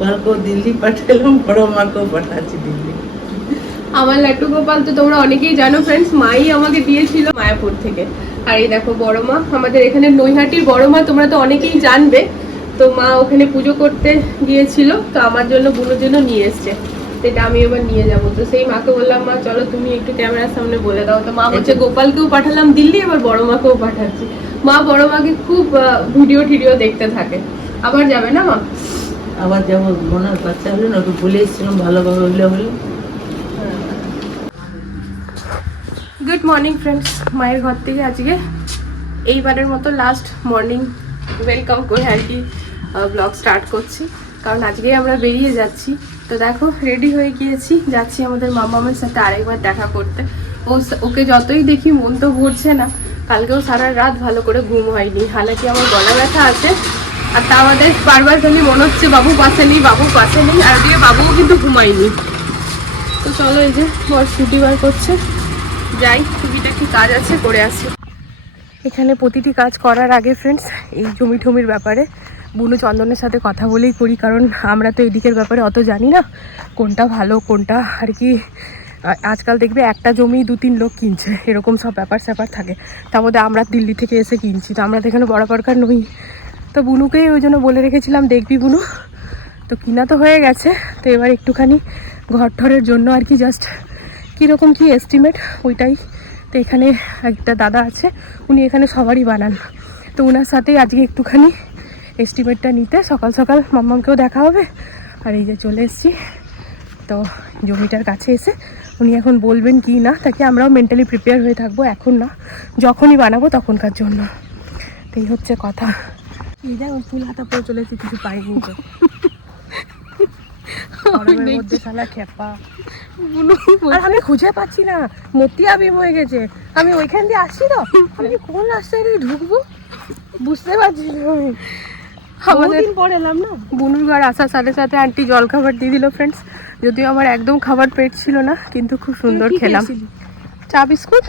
গোপালকেও দিল্লি পাঠালাম বড় মাকেও পাঠাচ্ছি দিল্লি। আমার লাট্টু গোপাল তো তোমরা অনেকেই জানো ফ্রেন্ডস মাই আমাকে দিয়েছিল মায়াপুর থেকে। আর এই দেখো বড় মা আমাদের এখানে নৈহাটির বড় মা তোমরা তো অনেকেই জানবে। তো মা ওখানে পুজো করতে গিয়েছিল তো আমার জন্য বুনোর জন্য নিয়ে এসছে। এটা আমি এবার নিয়ে যাব। তো সেই মাকে বললাম মা চলো তুমি একটু ক্যামেরার সামনে বলে দাও। তো মা বলছে গোপালকেও পাঠালাম দিল্লি এবার বড় মাকেও পাঠাচ্ছি। মা বড় মাকে খুব ভিডিও টিডিও দেখতে থাকে। আবার যাবে না মা? আবার যাব মনের বাচ্চা হলো না ওকে বলে এসেছিলাম, ভালোভাবে হইলে হলো গুড মর্নিং ফ্রেন্ডস মায়ের ঘর থেকে আজকে এইবারের মতো লাস্ট মর্নিং ওয়েলকাম করে আর কি ব্লগ স্টার্ট করছি। কারণ আজকেই আমরা বেরিয়ে যাচ্ছি। তো দেখো রেডি হয়ে গিয়েছি। যাচ্ছি আমাদের মামামের সাথে আরেকবার দেখা করতে। ও ওকে যতই দেখি মন তো ভরছে না। কালকেও সারা রাত ভালো করে ঘুম হয়নি। হালাকি আমার গলা ব্যথা আছে। আর তা আমাদের বারবার খালি মনে হচ্ছে, বাবু পাশে নেই, বাবু পাশে নেই। আর ওদিকে বাবুও কিন্তু ঘুমায়নি। তো চলো এই যে, বর ছুটি বার করছে। যাই টুকিটা কি কাজ আছে? করে আসি। এখানে প্রতিটি কাজ করার আগে ফ্রেন্ডস এই জমি ঠমির ব্যাপারে বুনু চন্দনের সাথে কথা বলেই করি, কারণ আমরা তো এদিকের ব্যাপারে অত জানি না কোনটা ভালো, কোনটা আর কি। আজকাল দেখবে একটা জমি দু তিন লোক কিনছে, এরকম সব ব্যাপার স্যাপার থাকে। তার মধ্যে আমরা দিল্লি থেকে এসে কিনছি, তো আমরা তো এখানে বড় প্রকার নই। তো বুনুকেই ওই জন্য বলে রেখেছিলাম, দেখবি বুনু? তো কিনা তো হয়ে গেছে, তো এবার একটুখানি ঘর ঠরের জন্য আর কি জাস্ট কীরকম কি এস্টিমেট ওইটাই। তো এখানে একটা দাদা আছে, উনি এখানে সবারই বানান। তো ওনার সাথেই আজকে একটুখানি এস্টিমেটটা নিতে, সকাল সকাল মাম্মামকেও দেখা হবে। আর এই যে চলে এসেছি, তো জমিটার কাছে এসে উনি এখন বলবেন কি না, তাকে আমরাও মেন্টালি প্রিপেয়ার হয়ে থাকব, এখন না। যখনই বানাবো তখনকার জন্য। তো এই হচ্ছে কথা। এই দেখ ফুল হাতা পরে চলে এসেছি কিছু পাইনি তো মধ্যে শালা খেপা। আর আমি খুঁজে পাচ্ছি না মতিয়া বিম হয়ে গেছে। আমি ওইখান দিয়ে আসছি তো আমি কোন রাস্তায় দিয়ে ঢুকবো? বুঝতে পারছি না আমি। আমাদের পর এলাম না। বুনুর ঘর আসার সাথে সাথে আন্টি জল খাবার দিয়ে দিল ফ্রেন্ডস যদিও আমার একদম খাবার পেট ছিল না কিন্তু খুব সুন্দর খেলাম। চা বিস্কুট?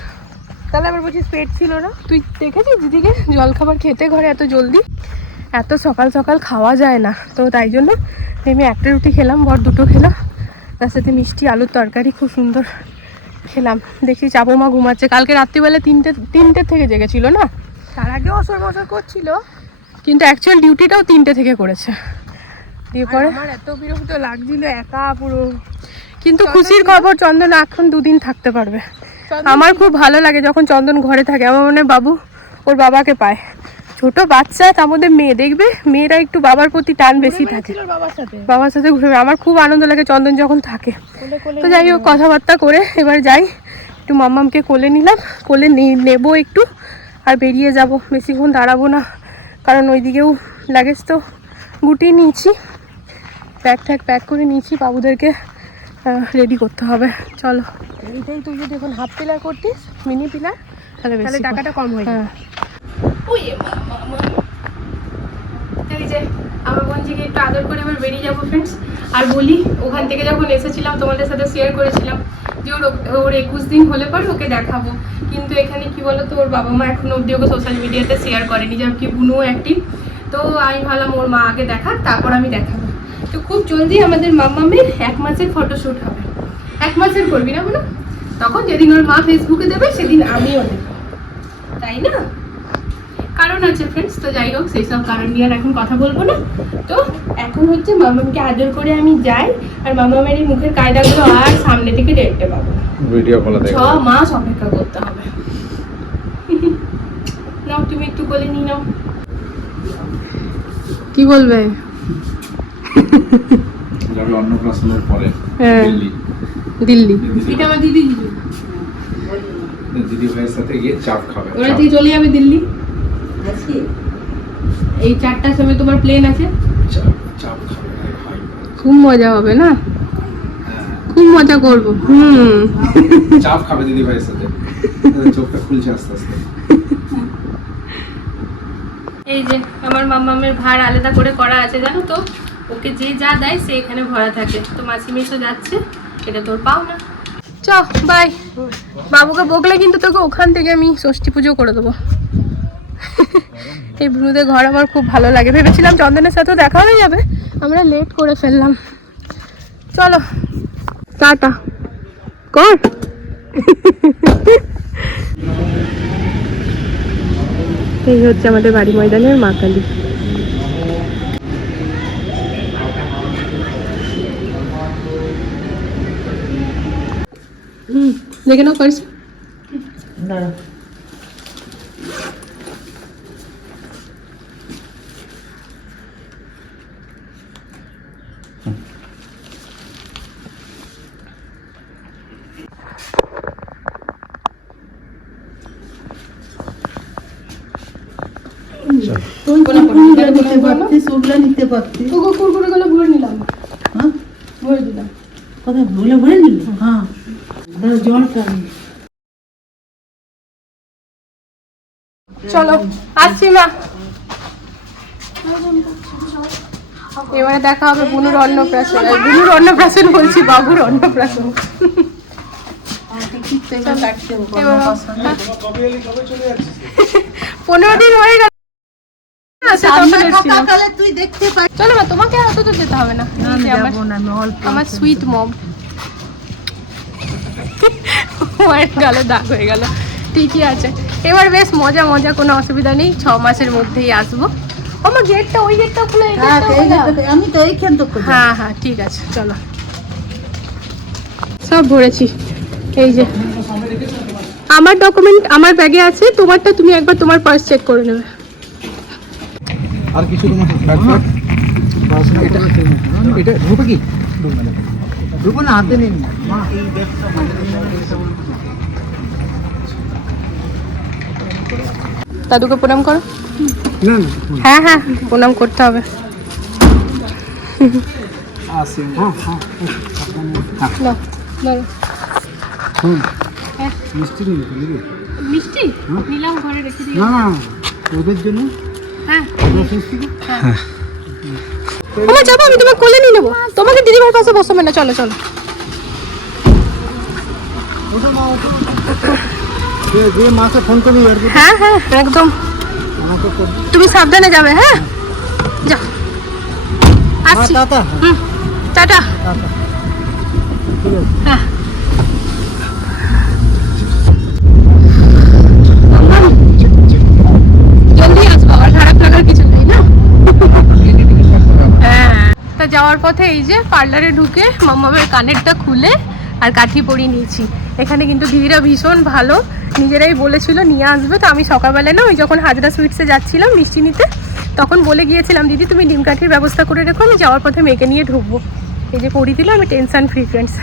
তাহলে আবার বলছিস পেট ছিল না? তুই দেখেছিস দিদিকে? জল খাবার খেতে ঘরে এত জলদি? এত সকাল সকাল খাওয়া যায় না। তো তাই জন্য আমি একটা রুটি খেলাম বর দুটো খেলাম তার সাথে মিষ্টি আলুর তরকারি খুব সুন্দর খেলাম। দেখি চাবো মা ঘুমাচ্ছে। কালকে রাত্রিবেলা তিনটে তিনটে থেকে জেগেছিল না? তার আগে অসর মসর করছিল। কিন্তু অ্যাকচুয়াল ডিউটিটাও তিনটে থেকে করেছে। দিয়ে পরে? আমার এত বিরক্ত লাগছিল একা পুরো। কিন্তু খুশির খবর চন্দন এখন দুদিন থাকতে পারবে। আমার খুব ভালো লাগে যখন চন্দন ঘরে থাকে। আমার মনে হয় বাবু ওর বাবাকে পায়। ছোট বাচ্চা তার মধ্যে মেয়ে। দেখবে মেয়েরা একটু বাবার প্রতি টান বেশি থাকে। বাবার সাথে? ঘুরে আমার খুব আনন্দ লাগে চন্দন যখন থাকে। তো যাই হোক কথাবার্তা করে এবার যাই। একটু মাম্মামকে কোলে নিলাম। কোলে নেব একটু। আর বেরিয়ে যাব। বেশিক্ষণ দাঁড়াবো না। কারণ ওইদিকেও লাগেজ তো গুটিয়ে নিয়েছি। প্যাক ট্যাক প্যাক করে নিয়েছি বাবুদেরকে। রেডি করতে হবে। চলো। এইটাই তুই যদি এখন হাফ পিলার করতিস মিনি পিলার তাহলে তাহলে টাকাটা কম হয়ে হ্যাঁ। এই যে আমার বোনজিকে একটু আদর করে এবার বেরিয়ে যাব ফ্রেন্ডস আর বলি ওখান থেকে যখন এসেছিলাম তোমাদের সাথে শেয়ার করেছিলাম যে ওর ওর একুশ দিন হলে পরে ওকে দেখাবো। কিন্তু এখানে কি বলতো ওর বাবা মা এখনও অব্দি ওকে সোশ্যাল মিডিয়াতে শেয়ার করেনি। যেমন কি বুনুও অ্যাক্টিভ তো আমি ভাবলাম ওর মা আগে দেখাক তারপর আমি দেখাবো। তো খুব জলদি আমাদের মাম্মামের এক মাসের ফটোশ্যুট হবে। এক মাসের করবি না বলো? তখন যেদিন ওর মা ফেসবুকে দেবে সেদিন আমিও দেবো। তাই না? কারণ আছে ফ্রেন্ডস তো যাই হোক সেই সব কারণ নিয়ে আর এখন কথা বলব না। তো এখন হচ্ছে মামামকে আদর করে আমি যাই আর মামামের এই মুখের কায়দাগুলো আর সামনে থেকে দেখতে পাবো না। ভিডিও কলে ছ মাস অপেক্ষা করতে হবে। নাও তুমি একটু বলে নিয়ে নাও। কি বলবে? যাবে অন্নপ্রাশনের পরে হ্যাঁ। দিল্লি। দিল্লি। দিদি- এটা আমার দিদি দিদি। দিদি ভাইয়ের সাথে গিয়ে চাপ খাবে ওরা। তুই চলে যাবে দিল্লি? এই চারটার সময় তোমার প্লেন আছে? চাপ খাবে খুব মজা হবে না? হ্যাঁ। খুব মজা করব। হুম। চাপ খাবে দিদি ভাইয়ের সাথে। চোখটা খুলছে আস্তে আস্তে। এই যে আমার মামামের ভার আলাদা করে করা আছে জানো তো? ওকে যে যা দেয় সে এখানে ভরা থাকে। তো মাসি মেশো যাচ্ছে, এটা তোর পাও না। চ বাই বাবুকে বকলে কিন্তু তোকে ওখান থেকে আমি ষষ্ঠী পুজো করে দেবো। এই বুনুদের ঘর আমার খুব ভালো লাগে। ভেবেছিলাম চন্দনের সাথেও দেখা হয়ে যাবে। আমরা লেট করে ফেললাম। চলো, টাটা। কর। এই হচ্ছে আমাদের বাড়ি ময়দানের মা কালী। হুম দেখে নাও করিস দাঁড়া। তুই কুকুরগুলো নিতে পারতিস ওগুলো নিতে পারতিস। তো কুরকুরে গুলো ভরে নিলাম। হ্যাঁ? ভরে দিলাম। কোথায় ভুলে ভরে নিলি? হ্যাঁ। চলো আসছি মা। এবারে দেখা হবে বুনুর অন্নপ্রাশন। বুনুর অন্নপ্রাশন বলছি বাবুর অন্নপ্রাশন। পনেরো দিন হয়ে গেল। আচ্ছা, তখন এসেছিলাম। তুই দেখতে পাই চলো তোমাকে অত তো যেতে হবে না। আমার সুইট মম মায়ের গালে দাগ হয়ে গেল। ঠিকই আছে। এবার বেশ মজা মজা কোনো অসুবিধা নেই। ছ মাসের মধ্যেই আসব। আমার গেটটা ওই গেটটা খুলে হ্যাঁ, আমি তো এইখান তো হ্যাঁ হ্যাঁ ঠিক আছে চলো। সব ভরেছি। এই যে। আমার ডকুমেন্ট আমার ব্যাগে আছে। তোমারটা তুমি একবার তোমার পার্স চেক করে নেবে। আর কিছু তোমার পড়াশোনা এটা এটা ঢুকবে কি? ঢুকবে না হাতে ব্যাগটা দাদুকে প্রণাম করো। হ্যাঁ হ্যাঁ প্রণাম করতে হবে। হ্যাঁ হ্যাঁ হ্যাঁ। মিষ্টি মিষ্টি? ঘরে রেখে দিই না ওদের জন্য? হ্যাঁ। ওদের আমার যাব আমি তোমার কোলে নিয়ে নেব। তোমাকে দিদিমার পাশে বসাবে না চলো চলো। যে যে হ্যাঁ হ্যাঁ একদম। তুমি সাবধানে যাবে হ্যাঁ? যাও। হ্যাঁ আসছি হুম টাটা। টাটা। হ্যাঁ জলদি আসব আর খারাপ লাগার কিছু নেই না হ্যাঁ তা যাওয়ার পথে এই যে পার্লারে ঢুকে মাম্মামের কানেরটা খুলে আর কাঠি পরিয়ে নিয়েছি। এখানে কিন্তু দিদিরা ভীষণ ভালো। নিজেরাই বলেছিল নিয়ে আসবে। তো আমি সকালবেলা না ওই যখন হাজরা সুইটসে যাচ্ছিলাম মিষ্টি নিতে, তখন বলে গিয়েছিলাম, দিদি, তুমি ডিম কাঠির ব্যবস্থা করে রেখো, আমি যাওয়ার পথে মেয়েকে নিয়ে ঢুকবো। এই যে পড়ি দিল, আমি টেনশন ফ্রি ফ্রেন্ডস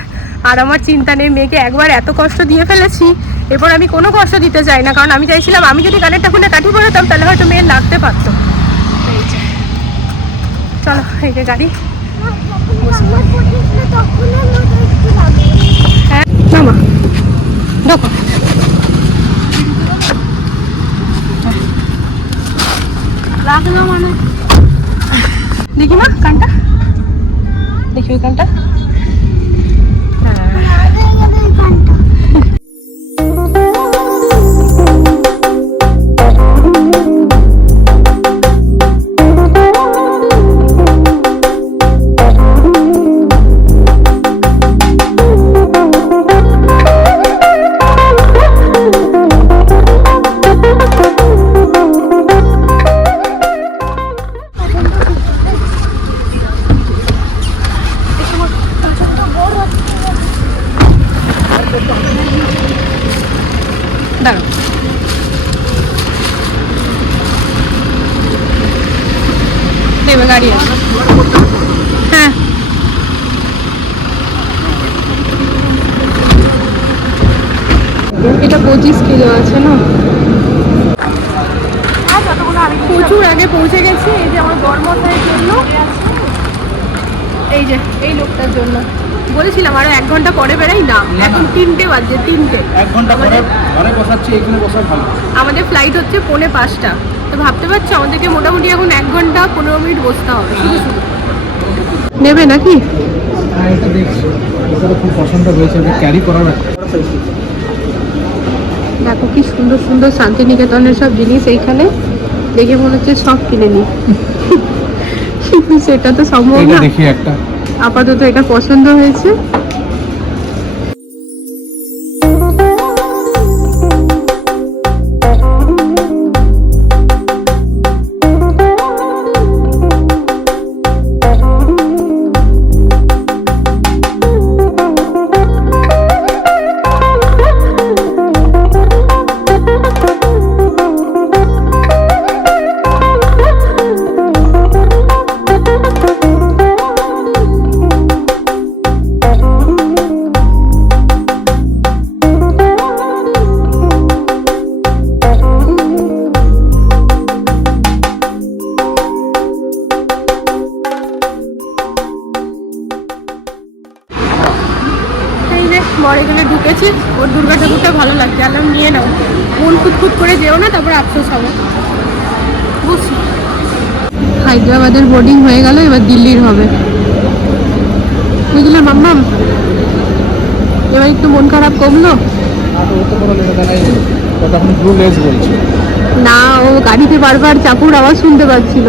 আর আমার চিন্তা নেই, মেয়েকে একবার এত কষ্ট দিয়ে ফেলেছি, এরপর আমি কোনো কষ্ট দিতে চাই না। কারণ আমি চাইছিলাম, আমি যদি কানেরটা খুলে কাঠি পড়াতাম তাহলে হয়তো মেয়ের লাগতে পারতো। চলো, এই যে গাড়ি হ্যাঁ নামা ঢোকো লাগল মানে দেখি মা কানটা। দেখি ওই কানটা। দাঁড়াও। দেবে গাড়ি হ্যাঁ। এটা পঁচিশ কিলো আছে না? প্রচুর আগে পৌঁছে গেছি, এই যে আমার বর্মশাইয়ের জন্য। এই যে, এই লোকটার জন্য। বলেছিলাম আরও এক ঘণ্টা পরে বেরাই না এখন তিনটে বাজছে তিনটে। এক ঘণ্টা পরে ঘরে বসাচ্ছি এখানে বসা ভালো। আমাদের ফ্লাইট হচ্ছে পৌনে পাঁচটা। তো ভাবতে পারছ আমাদেরকে মোটামুটি এখন এক ঘণ্টা পনেরো মিনিট বসতে হবে। শুধু শুধু। নেবে নাকি? হ্যাঁ এটা দেখছি। এটা খুব পছন্দ হয়েছে ক্যারি করার দেখো কি সুন্দর সুন্দর শান্তিনিকেতনের সব জিনিস এইখানে। দেখে মনে হচ্ছে সব কিনে নি। সেটা তো সম্ভব না। দেখি একটা। আপাতত এটা পছন্দ হয়েছে। বোর্ডিং হয়ে গেল এবার দিল্লির হবে। বুঝলে মাম্মাম এবার একটু মন খারাপ কমলো? না ও গাড়িতে বারবার চাপুর আওয়াজ শুনতে পাচ্ছিল।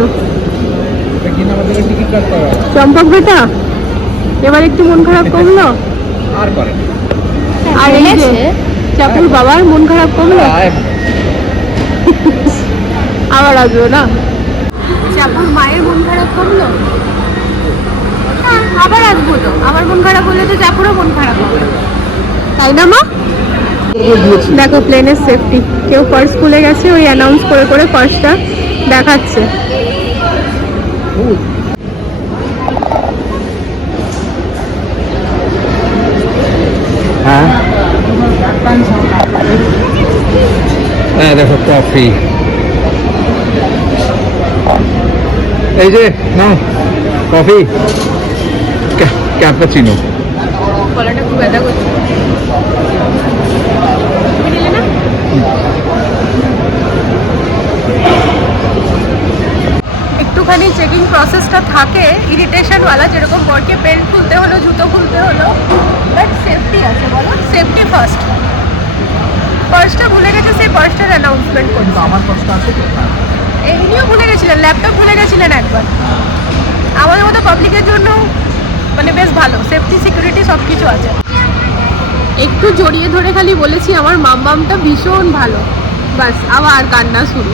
চম্পক বেটা এবার একটু মন খারাপ কমলো? আর এই যে চাপুর বাবার মন খারাপ কমলো? আবার আসব না? চাপুর মায়ের মন খারাপ করল? আবার আসব তো। আমার মন খারাপ হলে তো চাপুরও মন খারাপ হবে। তাই না, মা? দেখো প্লেনের সেফটি কেউ পার্স খুলে গেছে, ওই অ্যানাউন্স করে করে পার্সটা দেখাচ্ছে। হ্যাঁ? হ্যাঁ দেখো কফি এই যে নাও কফি। ক্যাপাচিনো। গলাটা খুব ব্যথা করছে? একটুখানি চেকিং প্রসেসটা থাকে ইরিটেশনওয়ালা যেরকম বরকে বেল্ট খুলতে হলো জুতো খুলতে হলো বাট সেফটি আছে বলো। সেফটি ফার্স্ট পার্সটা ভুলে গেছে সেই পার্সটার অ্যানাউন্সমেন্ট করব আমার কষ্ট আছে এই ভুলে গেছিলেন ল্যাপটপ ভুলে গেছিলেন একবার? আমাদের মতো পাবলিকের জন্য মানে বেশ ভালো সেফটি সিকিউরিটি সব কিছু আছে। একটু জড়িয়ে ধরে খালি বলেছি, আমার মামবামটা ভীষণ ভালো। বাস আবার কান্না শুরু।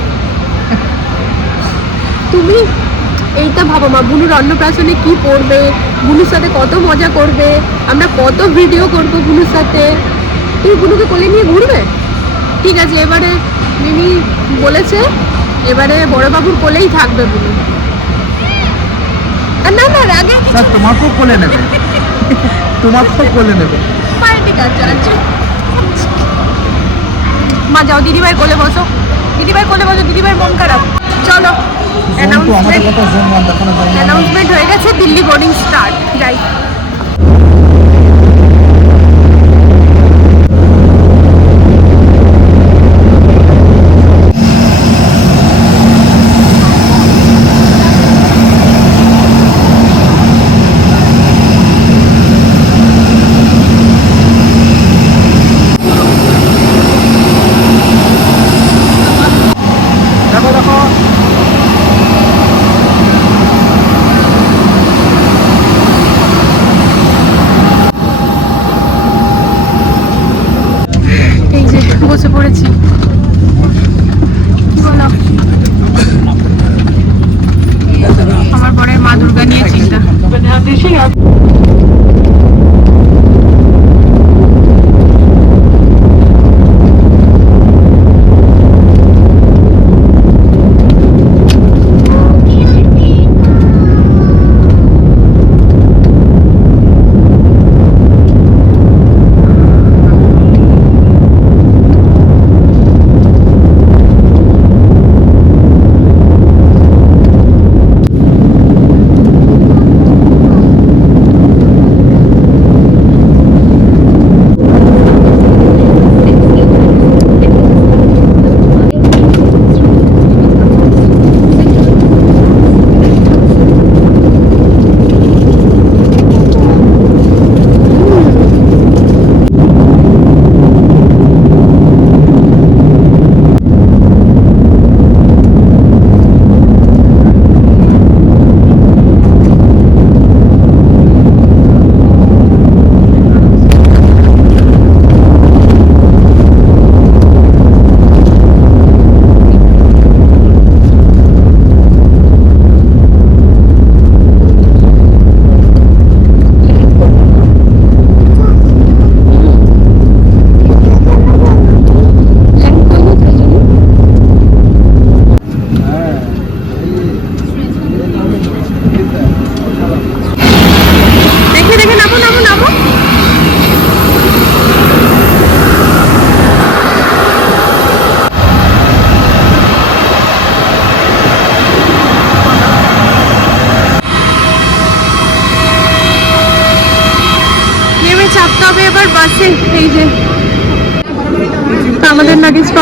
তুমি এইটা ভাবো মা, বুনুর অন্নপ্রাশনে কি পড়বে, বুনুর সাথে কত মজা করবে, আমরা কত ভিডিও করব বুনুর সাথে? তুমি বুনুকে কোলে নিয়ে ঘুরবে? ঠিক আছে, এবারে মিমি বলেছে এবারে বড়বাবুর কোলেই থাকবে আর না না আগে স্যার তোমাকেও কোলে নেবে। তোমাকেও কোলে নেবে। আছে আচ্ছা মা যাও দিদিভাই কোলে বসো। দিদিভাই কোলে বসো দিদিভাই মন খারাপ। চলো। অ্যানাউন্সমেন্ট হয়ে গেছে দিল্লি বোর্ডিং স্টার্ট যাই।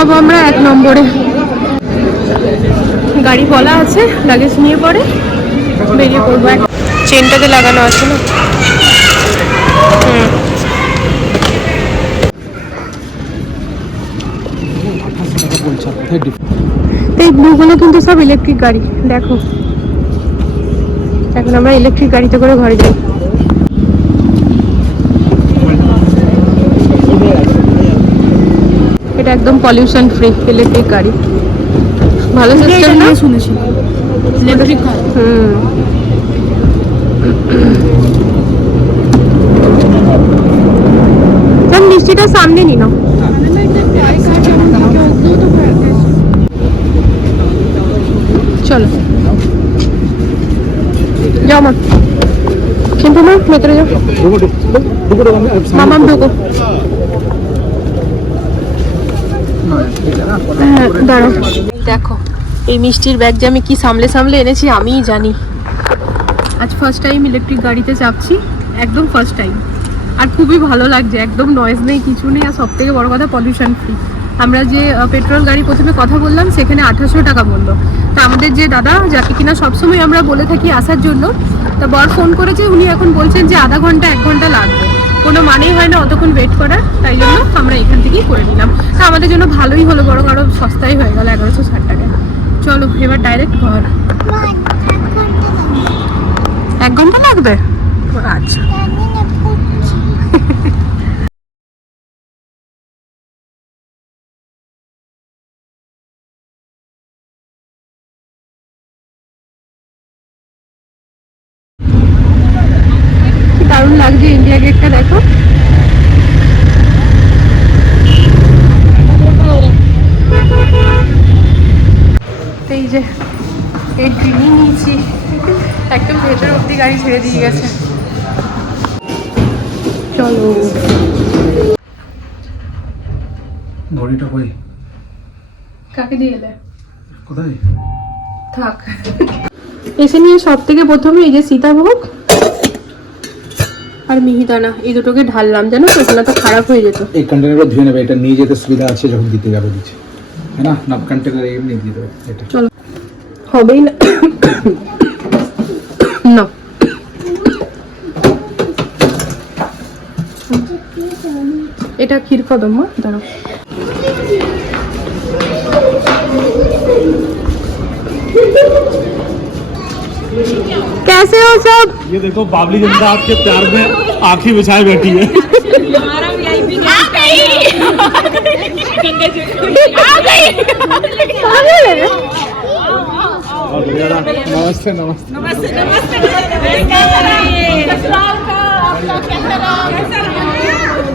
পাবো আমরা এক নম্বরে। গাড়ি বলা আছে লাগেজ নিয়ে পরে বেরিয়ে পড়ব এক চেনটাতে লাগানো আছে না? এই ব্লুগুলো কিন্তু সব ইলেকট্রিক গাড়ি দেখো। এখন আমরা ইলেকট্রিক গাড়িতে করে ঘরে যাই। একদম পলিউশন ফ্রি ইলেকট্রিক গাড়ি। ভালো সিস্টেম না? শুনেছি? ইলেকট্রিক হুম। চল মিষ্টিটা সামনে নি না চলো। যাও মা। কিন্তু মা ভেতরে যাও। ঢুকো ঢুকো ঢুকো। ঢুকো আমি মামাম ঢুকো হ্যাঁ দাঁড়াও দেখো, এই মিষ্টির ব্যাগ যে আমি কি সামলে সামলে এনেছি, আমিই জানি। আজ ফার্স্ট টাইম ইলেকট্রিক গাড়িতে চাপছি, একদম ফার্স্ট টাইম আর খুবই ভালো লাগছে, একদম নয়েজ নেই, কিছু নেই, আর সব থেকে বড় কথা পলিউশন ফ্রি আমরা যে পেট্রোল গাড়ি প্রথমে কথা বললাম, সেখানে আঠাশশো টাকা বলল। তা আমাদের যে দাদা, যাকে কিনা সবসময় আমরা বলে থাকি আসার জন্য, তা বর ফোন করেছে, উনি এখন বলছেন যে আধা ঘণ্টা, এক ঘণ্টা লাগবে। কোনো মানেই হয় না অতক্ষণ ওয়েট করার তাই জন্য আমরা এখান থেকেই করে নিলাম। তা আমাদের জন্য ভালোই হলো বরং কারও সস্তাই হয়ে গেল এগারোশো ষাট টাকায় চলো এবার ডাইরেক্ট ঘর। এক ঘণ্টা লাগবে। আচ্ছা। দেখো। এই যে এই ট্রেনিং নিয়েছি। একদম ভেতর অব্দি গাড়ি ছেড়ে দিয়ে গেছে। চলো। ঘড়িটা কই? কাকে দিয়ে এলে? কোথায়? থাক। এসে নিয়ে সব থেকে প্রথমে এই যে সীতাভোগ আর মিহিদানা এই দুটোকে ঢাললাম জানো তো ওগুলো তো খারাপ হয়ে যেত। এই কন্টেনারটা ধুয়ে নেবে এটা নিয়ে যেতে সুবিধা আছে যখন দিতে যাবে দিচ্ছে হ্যাঁ না? না কন্টেনার এমনি দিয়ে দেবে এটা। চলো। হবেই না। না। এটা ক্ষীর কদম মা? দাঁড়াও। कैसे हो सब ये देखो बाबली जनता आपके प्यार में आँखें बिछाए बैठी है नमस्ते नमस्ते स्वामी के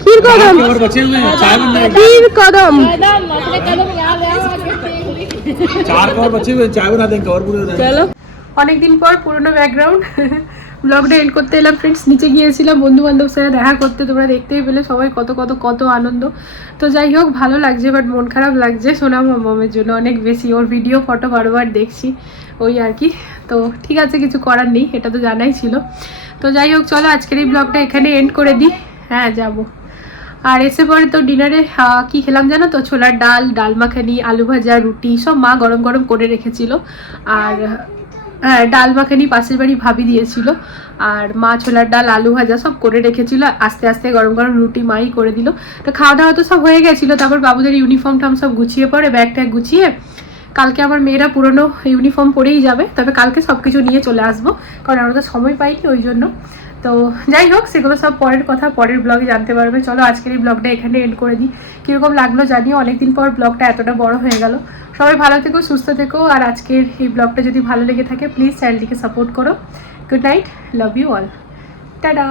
खीर कदम और बचे हुए हैं चाय बन जाएगी खीर कदम चार का और बचे हुए हैं चाय बना देंगे और पूरे हो जाएंगे চলো অনেকদিন পর পুরনো ব্যাকগ্রাউন্ড ব্লগটা এন্ড করতে এলাম ফ্রেন্ডস নিচে গিয়েছিলাম বন্ধু বান্ধব সাথে দেখা করতে তোমরা দেখতেই পেলে সবাই কত কত কত আনন্দ তো যাই হোক ভালো লাগছে বাট মন খারাপ লাগছে সোনা মামের জন্য অনেক বেশি ওর ভিডিও ফটো বারবার দেখছি ওই আর কি তো ঠিক আছে কিছু করার নেই এটা তো জানাই ছিল তো যাই হোক, চলো আজকের এই ব্লগটা এখানে এন্ড করে দিই। হ্যাঁ যাব। আর এসে পরে তো ডিনারে কি খেলাম জানো তো? ছোলার ডাল ডাল মাখানি, আলু ভাজা, রুটি, সব মা গরম গরম করে রেখেছিল। আর হ্যাঁ ডাল মাখানি পাশের বাড়ি ভাবি দিয়েছিল। আর মা ছোলার ডাল, আলু ভাজা সব করে রেখেছিল। আস্তে আস্তে গরম গরম রুটি মাই করে দিল। তো খাওয়া দাওয়া তো সব হয়ে গেছিল। তারপর বাবুদের ইউনিফর্ম টাম সব গুছিয়ে পরে ব্যাগ ট্যাগ গুছিয়ে কালকে আমার মেয়েরা পুরনো ইউনিফর্ম পরেই যাবে, তবে কালকে সব কিছু নিয়ে চলে আসব, কারণ আমরা তো সময় পাইনি ওই জন্য। তো যাই হোক, সেগুলো সব পরের কথা, পরের ব্লগে জানতে পারবে। চলো আজকের এই ব্লগটা এখানে এন্ড করে দিই। কীরকম লাগল জানিও, অনেকদিন পর ব্লগটা এতটা বড় হয়ে গেল। সবাই ভালো থেকো, সুস্থ থেকো, আর আজকের এই ব্লগটা যদি ভালো লেগে থাকে প্লিজ চ্যানেলটিকে সাপোর্ট করো। Good night love you all tata